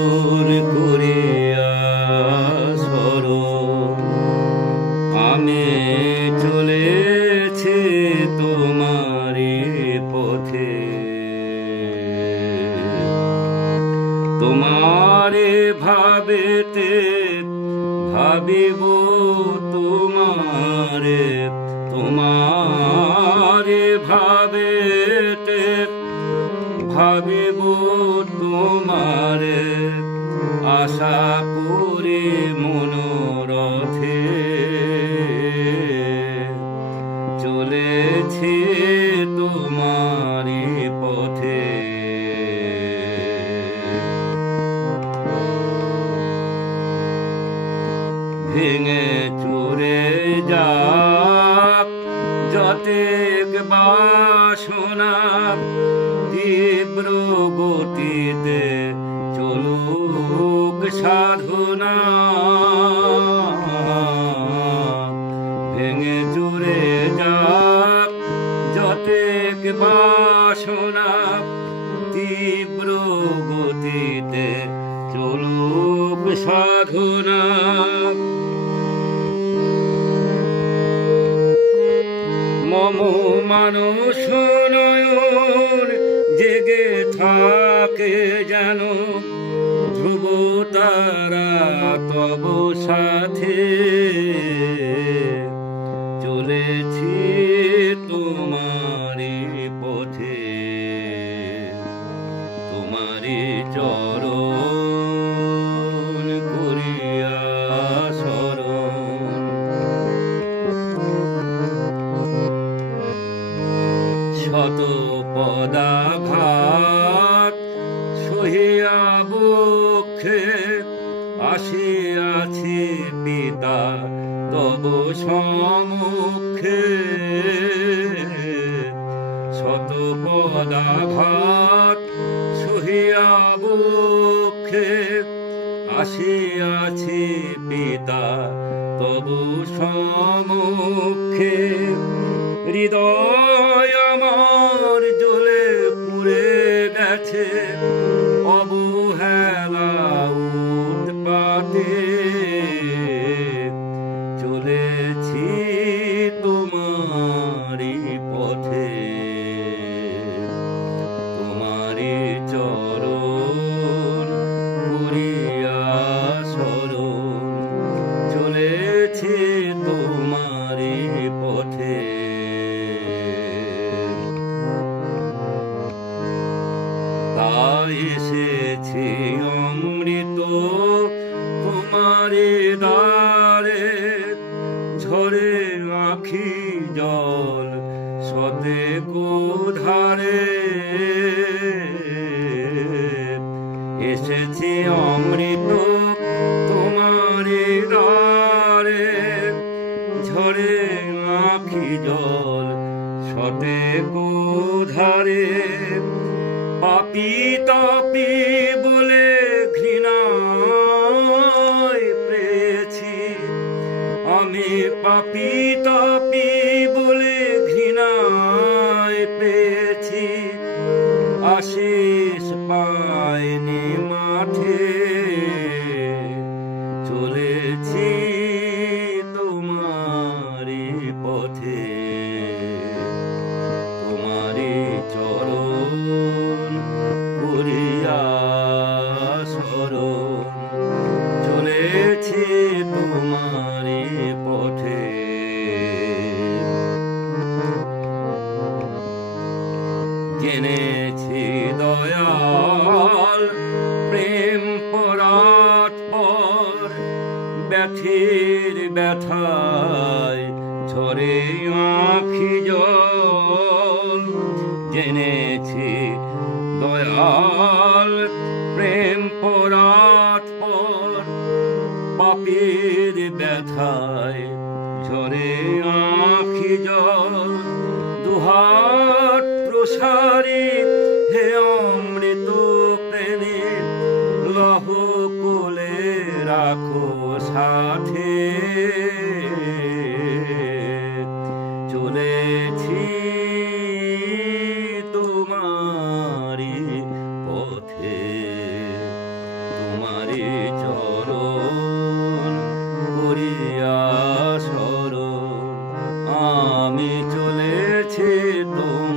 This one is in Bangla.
আদর করিয়া স্মরণ আমি চলেছি তোমারি পথে। তোমারে ভাবেতে ভাবিব তোমারে তোমারে ভাবেতে ভাবিব তোমারে আশা করে মনোরথে। চলেছে তোমারি পথে। ভেঙে চুরে যাক যতেক গতিতে চলুক সাধনা। ভেঙে চুরে যাক যতেক বাসনা, তীব্র গতিতে চলুক সাধনা। মম মানুষ নয়ন জেগে থাকে যেন ধ্রুব তারা তব সাথে। বক্ষে আসিয়াছি পিতা তব সম্মুখে শত পদাঘাত সহিয়া বক্ষে আসিয়াছি পিতা তবু সমুখে হৃদয় আমার জ্বলে পুড়ে গেছে। পথে তাই এসেছি অমৃত তোমারে দ্বারে ঝরে আখি জল সতে ধারে এসেছি অমৃত সতে ধারে পাপি তাপি বলে ঘৃণায় পেয়েছি। আমি পাপি তাপি বলে ঘৃণায় পেয়েছি। আশিস পায়নি মাঠে জেনেছি দয়াল প্রেম পরাত পর। ব্যথির ব্যথায় ঝরে আখি জল। জেনেছি দয়াল প্রেম পরাত পর। পাপের ব্যথায় ঝরে আখি জল। দুহাত প্রসারে সাথে চলেছি তোমারি পথে। তোমারি চরণ করিয়া সরণ আমি চলেছি তোমার